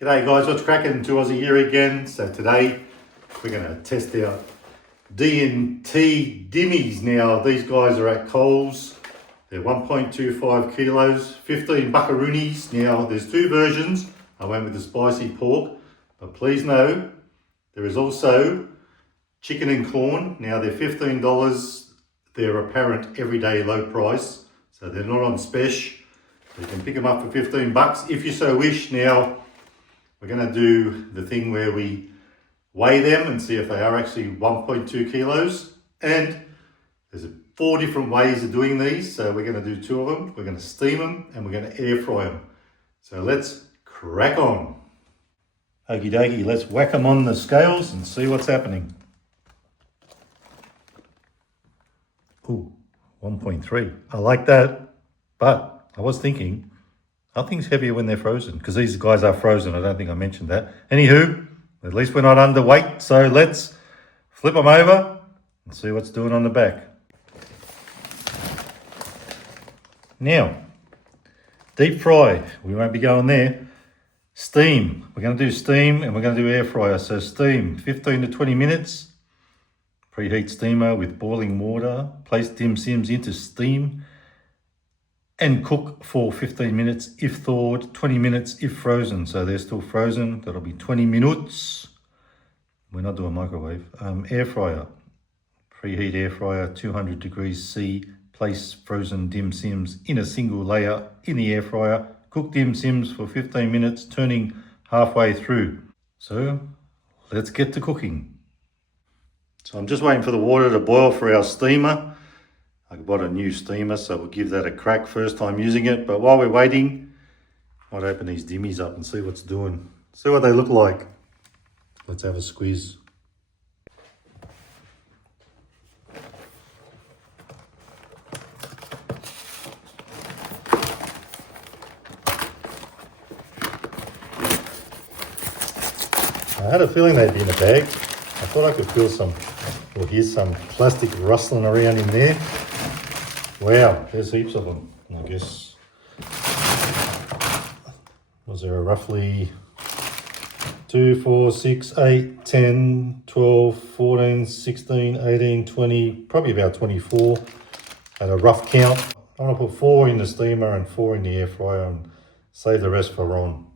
G'day guys, what's cracking? 2 Aussie here again. So today we're going to test out D&T Dimmies. Now these guys are at Coles. They're 1.25 kilos, 15 buckaroonies. Now there's two versions. I went with the spicy pork, but please know there is also chicken and corn. Now they're $15. They're apparent everyday low price, so they're not on special. You can pick them up for 15 bucks if you so wish. Now we're going to do the thing where we weigh them and see if they are actually 1.2 kilos. And there's 4 different ways of doing these. So we're going to do 2 of them. We're going to steam them and we're going to air fry them. So let's crack on. Okie dokie, let's whack them on the scales and see what's happening. Ooh, 1.3. I like that. But I was thinking, are things heavier when they're frozen? Because these guys are frozen. I don't think I mentioned that. Anywho, at least we're not underweight. So let's flip them over and see what's doing on the back. Now, deep fry. We won't be going there. Steam. We're going to do steam and we're going to do air fryer. So steam, 15 to 20 minutes. Preheat steamer with boiling water. Place dim sims into steam. And cook for 15 minutes if thawed, 20 minutes if frozen. So they're still frozen. That'll be 20 minutes. We're not doing microwave. Air fryer. Preheat air fryer, 200 degrees C. Place frozen dim sims in a single layer in the air fryer. Cook dim sims for 15 minutes, turning halfway through. So let's get to cooking. So I'm just waiting for the water to boil for our steamer. I bought a new steamer, so we'll give that a crack first time using it. But while we're waiting, I might open these dimmies up and see what's doing. See what they look like. Let's have a squeeze. I had a feeling they'd be in a bag. I thought I could feel some, or hear some plastic rustling around in there. Wow, there's heaps of them. I guess, was there a roughly 2, 4, 6, 8, 10, 12, 14, 16, 18, 20, probably about 24 at a rough count. I'm going to put 4 in the steamer and 4 in the air fryer and save the rest for Ron.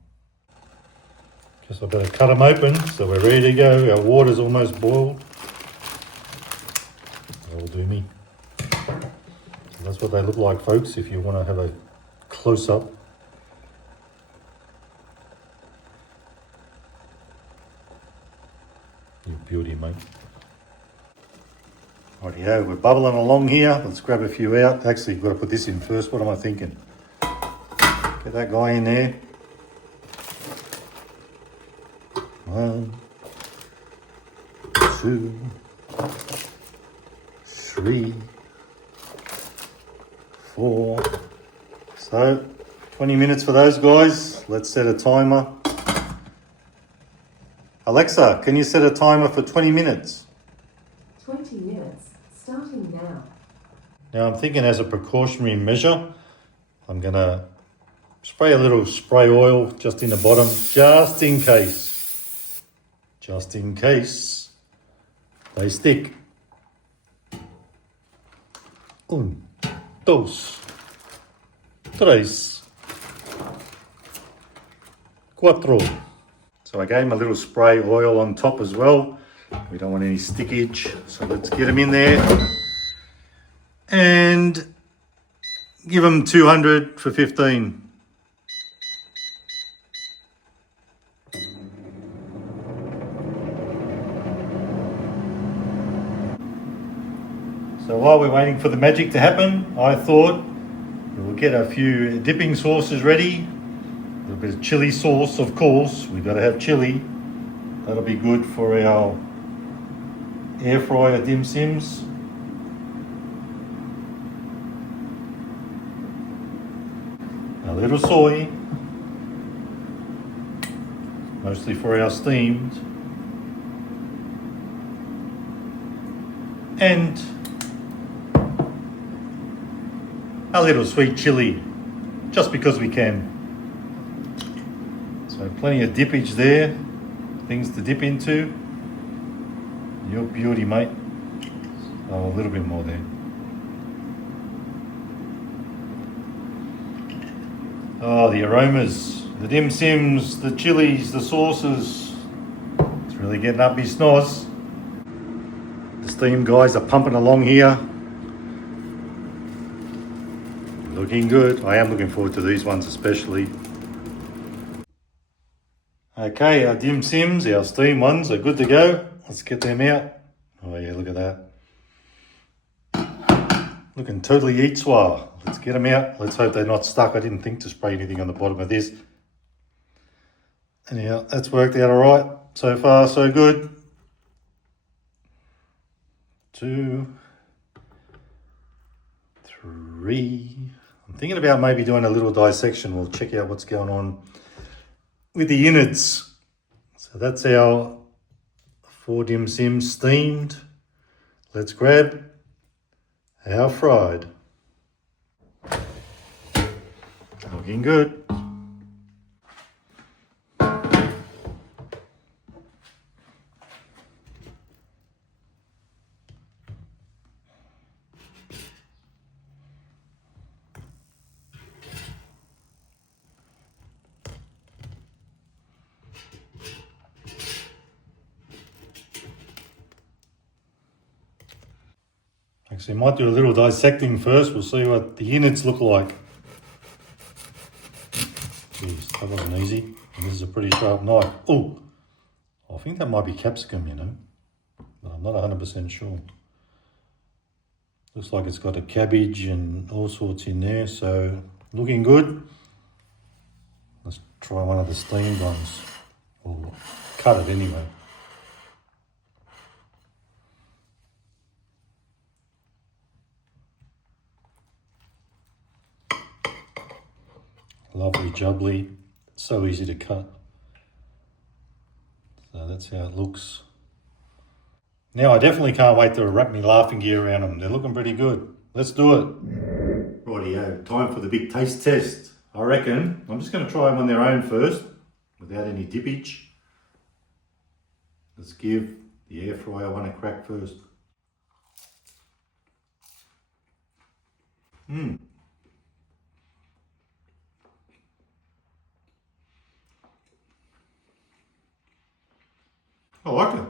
Guess I better cut them open so we're ready to go. Our water's almost boiled. That'll do me. That's what they look like, folks, if you want to have a close-up. You beauty, mate. Rightio, we're bubbling along here. Let's grab a few out. Actually, we've got to put this in first. What am I thinking? Get that guy in there. 1, 2, 3, 4. So 20 minutes for those guys. Let's set a timer. Alexa, can you set a timer for 20 minutes? 20 minutes, starting now. Now I'm thinking as a precautionary measure, I'm going to spray a little spray oil just in the bottom, just in case. Just in case they stick. 1, 2, 3, 4. So I gave him a little spray oil on top as well. We don't want any stickage. So let's get him in there and give him 200 for 15. So while we're waiting for the magic to happen, I thought we'll get a few dipping sauces ready. A little bit of chili sauce, of course. We've got to have chili. That'll be good for our air fryer dim sims. A little soy, mostly for our steamed. And a little sweet chili, just because we can. So So plenty of dippage there, things to dip into. Your beauty, mate. Oh, a little bit more there. Oh, the aromas, the dim sims, the chilies, the sauces. It's really getting up my snores. The steam guys are pumping along here. Looking good. I am looking forward to these ones especially. Okay, our dim sims, our steam ones are good to go. Let's get them out. Oh yeah, look at that. Looking totally eat-swar. Let's get them out. Let's hope they're not stuck. I didn't think to spray anything on the bottom of this. Anyhow, that's worked out all right. So far, so good. 2, 3. I'm thinking about maybe doing a little dissection. We'll check out what's going on with the innards. So that's our 4 dim sims steamed. Let's grab our fried. Looking good. Actually, might do a little dissecting first. We'll see what the innards look like. Jeez, that wasn't easy. And this is a pretty sharp knife. Oh, I think that might be capsicum, you know, but I'm not 100% sure. Looks like it's got a cabbage and all sorts in there, so looking good. Let's try one of the steamed ones, or cut it anyway. Lovely jubbly, so easy to cut. So that's how it looks. Now I definitely can't wait to wrap my laughing gear around them. They're looking pretty good. Let's do it. Rightio, time for the big taste test. I reckon I'm just going to try them on their own first, without any dippage. Let's give the air fryer one a crack first. I like it.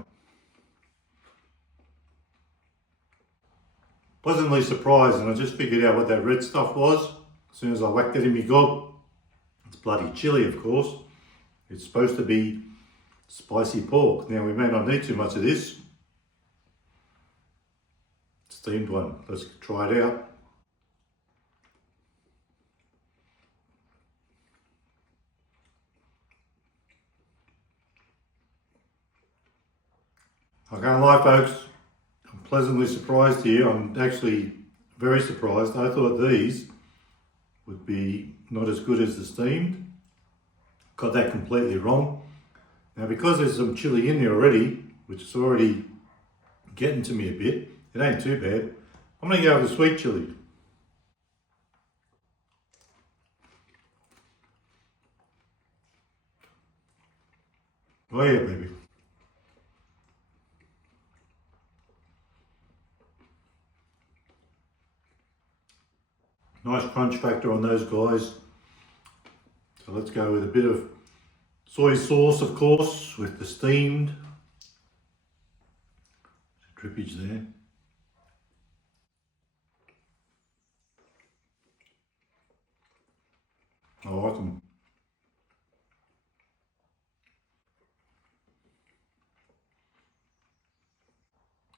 Pleasantly surprised, and I just figured out what that red stuff was as soon as I whacked it in my gob. It's bloody chili, of course. It's supposed to be spicy pork. Now we may not need too much of this. Steamed one. Let's try it out. I can't lie, folks. I'm pleasantly surprised here. I'm actually very surprised. I thought these would be not as good as the steamed. Got that completely wrong. Now, because there's some chili in there already, which is already getting to me a bit, it ain't too bad. I'm going to go with the sweet chili. Oh yeah, baby. Nice crunch factor on those guys. So let's go with a bit of soy sauce, of course, with the steamed. Drippage there. I like them.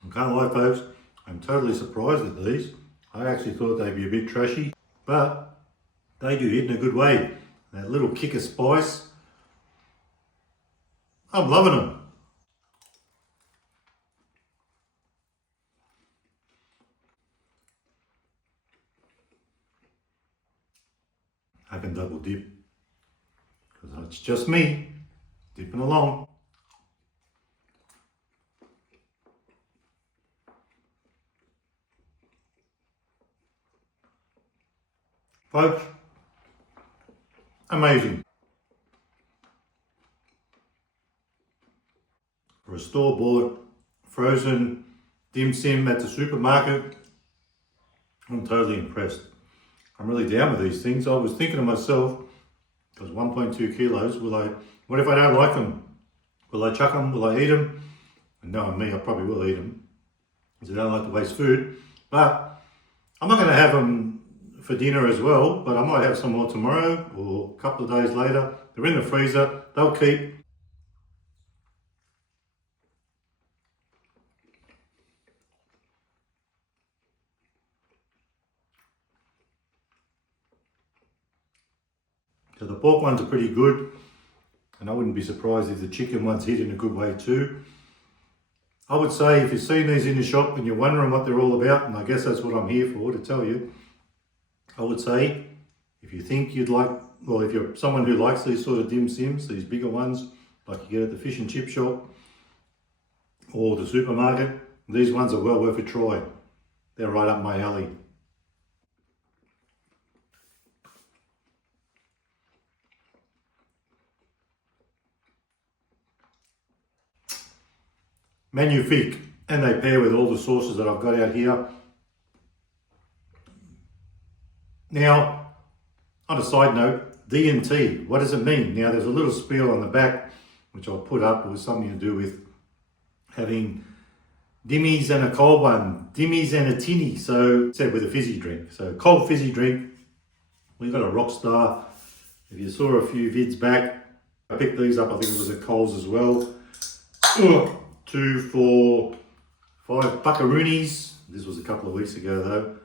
I can't lie, folks, I'm totally surprised at these. I actually thought they'd be a bit trashy, but they do hit in a good way. That little kick of spice. I'm loving them. I can double dip, because it's just me dipping along. Folks, amazing. for a store-bought frozen dim sim at the supermarket, I'm totally impressed. I'm really down with these things. I was thinking to myself, because 1.2 kilos, what if I don't like them? Will I chuck them? Will I eat them? And knowing me, I probably will eat them, because I don't like to waste food. But I'm not going to have them for dinner as well, but I might have some more tomorrow or a couple of days later. They're in the freezer, they'll keep. So the pork ones are pretty good, and I wouldn't be surprised if the chicken ones hit in a good way too. I would say if you've seen these in the shop and you're wondering what they're all about, and I guess that's what I'm here for, to tell you, I would say if you think you'd like, well, if you're someone who likes these sort of dim sims, these bigger ones, like you get at the fish and chip shop or the supermarket, these ones are well worth a try. They're right up my alley. Magnifique, and they pair with all the sauces that I've got out here. Now, on a side note, D&T, what does it mean? Now, there's a little spiel on the back, which I'll put up. It was something to do with having dimmies and a cold one, dimmies and a tinny, so said with a fizzy drink. So cold fizzy drink. We've got a Rockstar. If you saw a few vids back, I picked these up, I think it was at Coles as well. 2 for $5 buckaroonies. This was a couple of weeks ago though.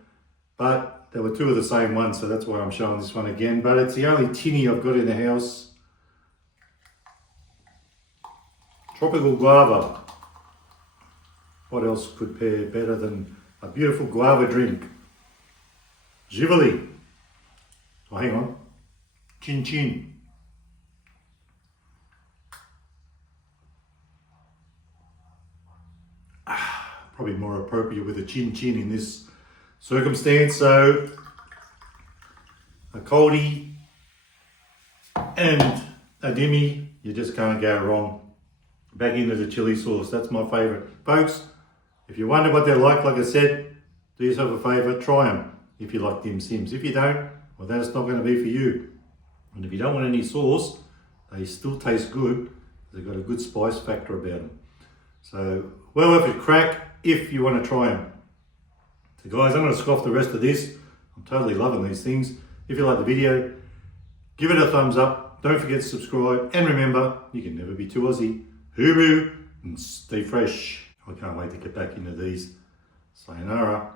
But there were 2 of the same one, so that's why I'm showing this one again. But it's the only tinny I've got in the house. Tropical guava. What else could pair better than a beautiful guava drink? Givoli. Oh, hang on. Chin chin. Probably more appropriate with a chin chin in this circumstance. So a coldie and a dimmy, you just can't go wrong. Back into the chili sauce, that's my favourite. Folks, if you wonder what they're like I said, do yourself a favour, try them if you like dim sims. If you don't, well, that's not going to be for you. And if you don't want any sauce, they still taste good. They've got a good spice factor about them. So, well worth a crack if you want to try them. So guys, I'm going to scoff the rest of this. I'm totally loving these things. If you like the video, give it a thumbs up. Don't forget to subscribe. And remember, you can never be too Aussie. Hooroo and stay fresh. I can't wait to get back into these. Sayonara.